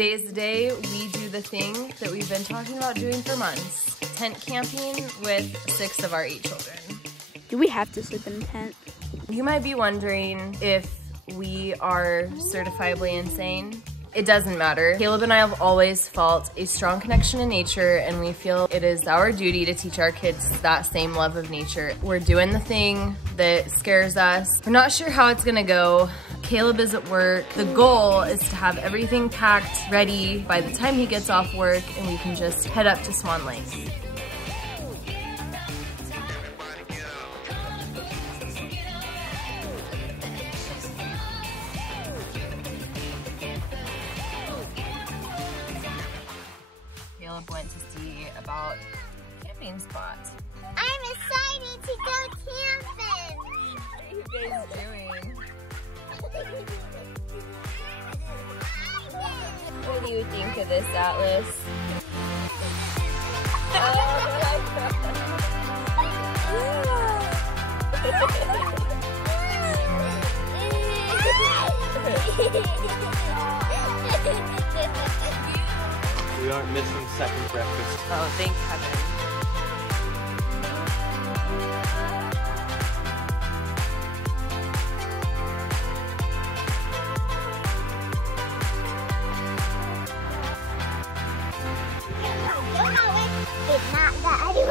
Today is the day we do the thing that we've been talking about doing for months. Tent camping with 6 of our 8 children. Do we have to sleep in a tent? You might be wondering if we are certifiably insane. It doesn't matter. Kaleb and I have always felt a strong connection to nature, and we feel it is our duty to teach our kids that same love of nature. We're doing the thing that scares us. We're not sure how it's gonna go. Kaleb is at work. The goal is to have everything packed, ready by the time he gets off work, and we can just head up to Swan Lake. Kaleb went to see about camping spots. I'm excited to go camping. What are you guys doing? What do you think of this, Atlas? We aren't missing second breakfast. Oh, thank heaven.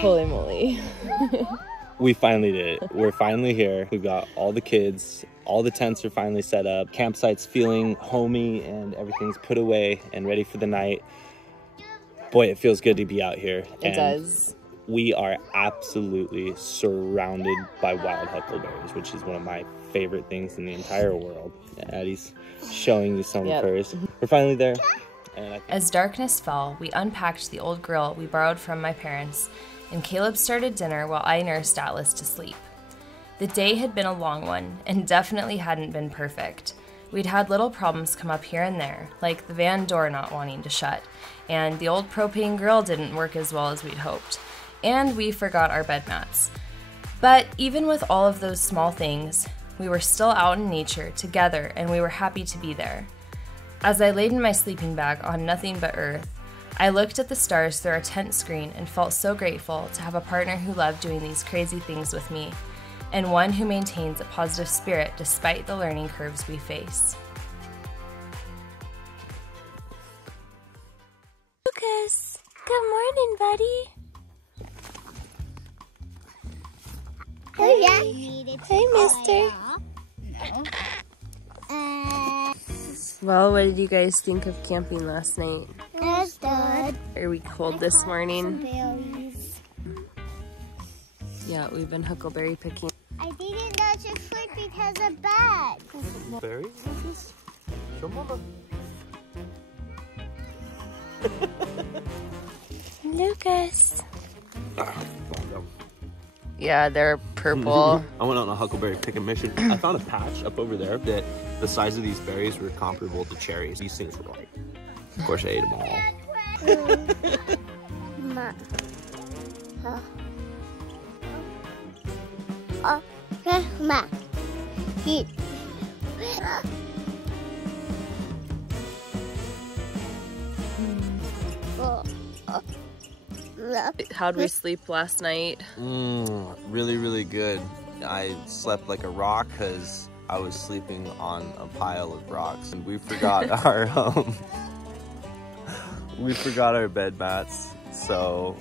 Holy moly. We finally did it. We're finally here. We've got all the kids. All the tents are finally set up. Campsite's feeling homey and everything's put away and ready for the night. Boy, it feels good to be out here. It does. We are absolutely surrounded by wild huckleberries, which is one of my favorite things in the entire world. Addie's showing you some first. We're finally there. And As darkness fell, we unpacked the old grill we borrowed from my parents, and Kaleb started dinner while I nursed Atlas to sleep. The day had been a long one, and definitely hadn't been perfect. We'd had little problems come up here and there, like the van door not wanting to shut, and the old propane grill didn't work as well as we'd hoped, and we forgot our bed mats. But even with all of those small things, we were still out in nature together, and we were happy to be there. As I laid in my sleeping bag on nothing but earth, I looked at the stars through our tent screen and felt so grateful to have a partner who loved doing these crazy things with me, and one who maintains a positive spirit despite the learning curves we face. Lucas, good morning, buddy. Hey, mister. Well, what did you guys think of camping last night? That's good. Are we cold this morning? Berries. Yeah, we've been huckleberry picking. I didn't know to sleep because of bed. berries, Lucas? Show mama. Lucas. Yeah, they're purple. I went on a huckleberry picking mission. I found a patch up over there that the size of these berries were comparable to cherries. These things were like, of course I ate them all. How'd we sleep last night? Really, really good. I slept like a rock because I was sleeping on a pile of rocks, and we forgot our bed mats. So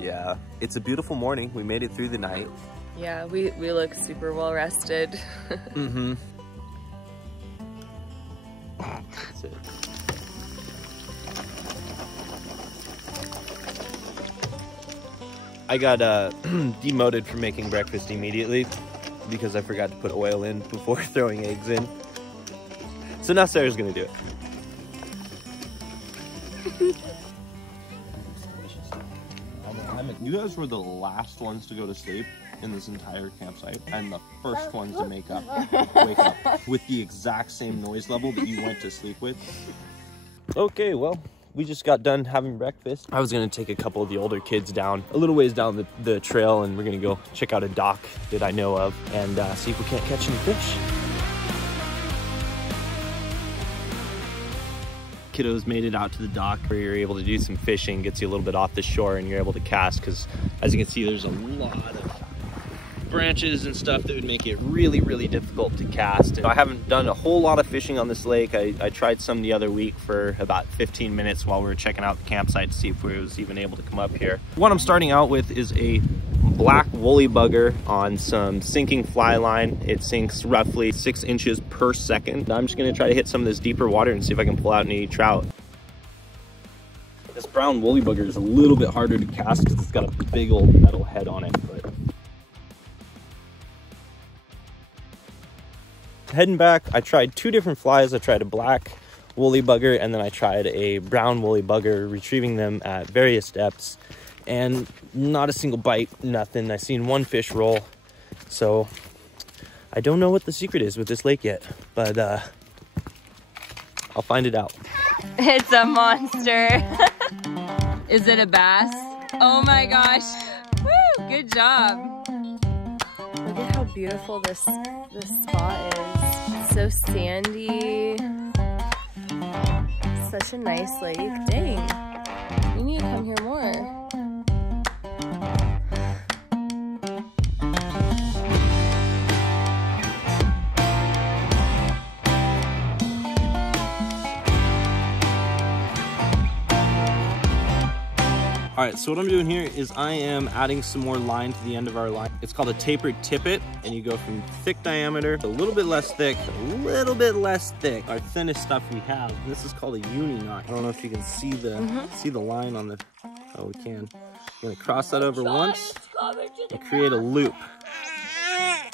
yeah, it's a beautiful morning. We made it through the night. Yeah, we look super well rested. Mm-hmm. That's it. I got demoted from making breakfast immediately because I forgot to put oil in before throwing eggs in. So now Sarah's gonna do it. You guys were the last ones to go to sleep in this entire campsite and the first ones to wake up with the exact same noise level that you went to sleep with. Okay, well, we just got done having breakfast. I was gonna take a couple of the older kids down a little ways down the trail, and we're gonna go check out a dock that I know of and see if we can't catch any fish. kiddos made it out to the dock where you're able to do some fishing, gets you a little bit off the shore, and you're able to cast, because as you can see, there's a lot of branches and stuff that would make it really, really difficult to cast. And I haven't done a whole lot of fishing on this lake. I tried some the other week for about 15 minutes while we were checking out the campsite to see if we was even able to come up here. What I'm starting out with is a black woolly bugger on some sinking fly line. It sinks roughly 6 inches per second. I'm just gonna try to hit some of this deeper water and see if I can pull out any trout. This brown woolly bugger is a little bit harder to cast because it's got a big old metal head on it. But heading back, I tried 2 different flies. I tried a black woolly bugger and then I tried a brown woolly bugger, retrieving them at various depths, and not a single bite, nothing. I seen 1 fish roll. So I don't know what the secret is with this lake yet, but I'll find it out. It's a monster. Is it a bass? Oh my gosh. Woo, good job. Look at how beautiful this spot is. So sandy. Such a nice lake. Dang. You need to come here more. All right, so what I'm doing here is I am adding some more line to the end of our line. It's called a tapered tippet, and you go from thick diameter to a little bit less thick, a little bit less thick. Our thinnest stuff we have, this is called a uni knot. I don't know if you can see the line on the, oh, we can. I'm gonna cross that over once and create a loop.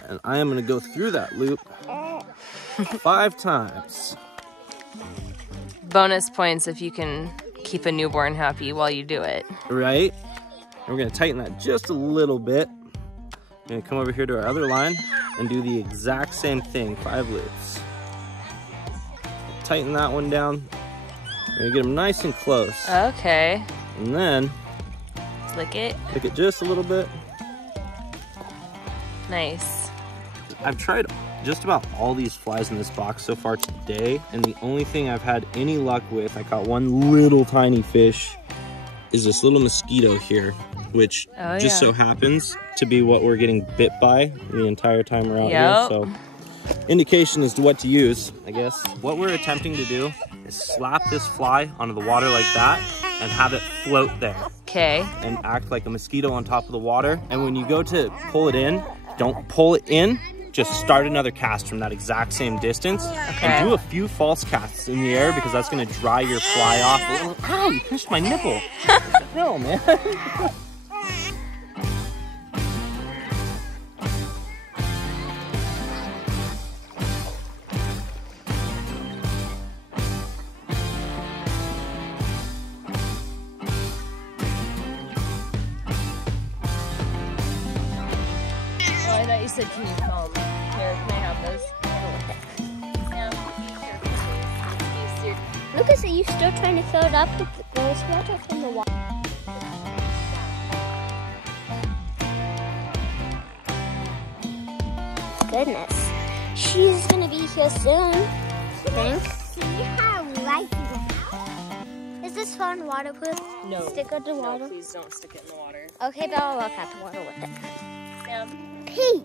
And I am gonna go through that loop 5 times. Bonus points if you can keep a newborn happy while you do it. Right? And we're gonna tighten that just a little bit. We're gonna come over here to our other line and do the exact same thing, 5 loops. Tighten that one down. We're gonna get them nice and close. Okay. And then Lick it. lick it just a little bit. Nice. I've tried just about all these flies in this box so far today, and the only thing I've had any luck with, I caught 1 little tiny fish, is this little mosquito here, which just so happens to be what we're getting bit by the entire time we're out here. So indication as to what to use, I guess. What we're attempting to do is slap this fly onto the water like that and have it float there. Okay. And act like a mosquito on top of the water. And when you go to pull it in, don't pull it in, just start another cast from that exact same distance. Okay. And do a few false casts in the air, because that's gonna dry your fly off. Ow, you pinched my nipple. What the hell, man? I thought you said, can you film? Here, can I have those? Lucas, are you still trying to fill it up with rose water from the water? Goodness. She's gonna be here soon, I think. See how light you. Is this fun waterproof? No. Stick it in the water? No, please don't stick it in the water. Okay, but I'll look at the water with it. Peace.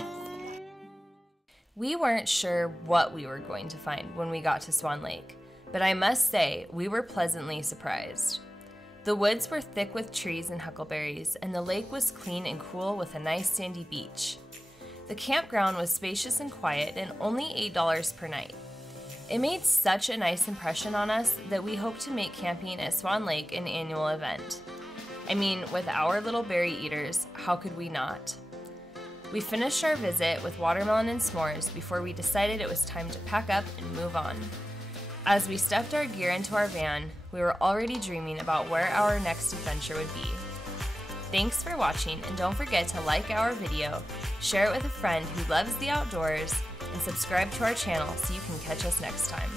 We weren't sure what we were going to find when we got to Swan Lake, but I must say we were pleasantly surprised. The woods were thick with trees and huckleberries, and the lake was clean and cool with a nice sandy beach. The campground was spacious and quiet and only $8 per night. It made such a nice impression on us that we hope to make camping at Swan Lake an annual event. I mean, with our little berry eaters, how could we not? We finished our visit with watermelon and s'mores before we decided it was time to pack up and move on. As we stuffed our gear into our van, we were already dreaming about where our next adventure would be. Thanks for watching, and don't forget to like our video, share it with a friend who loves the outdoors, and subscribe to our channel so you can catch us next time.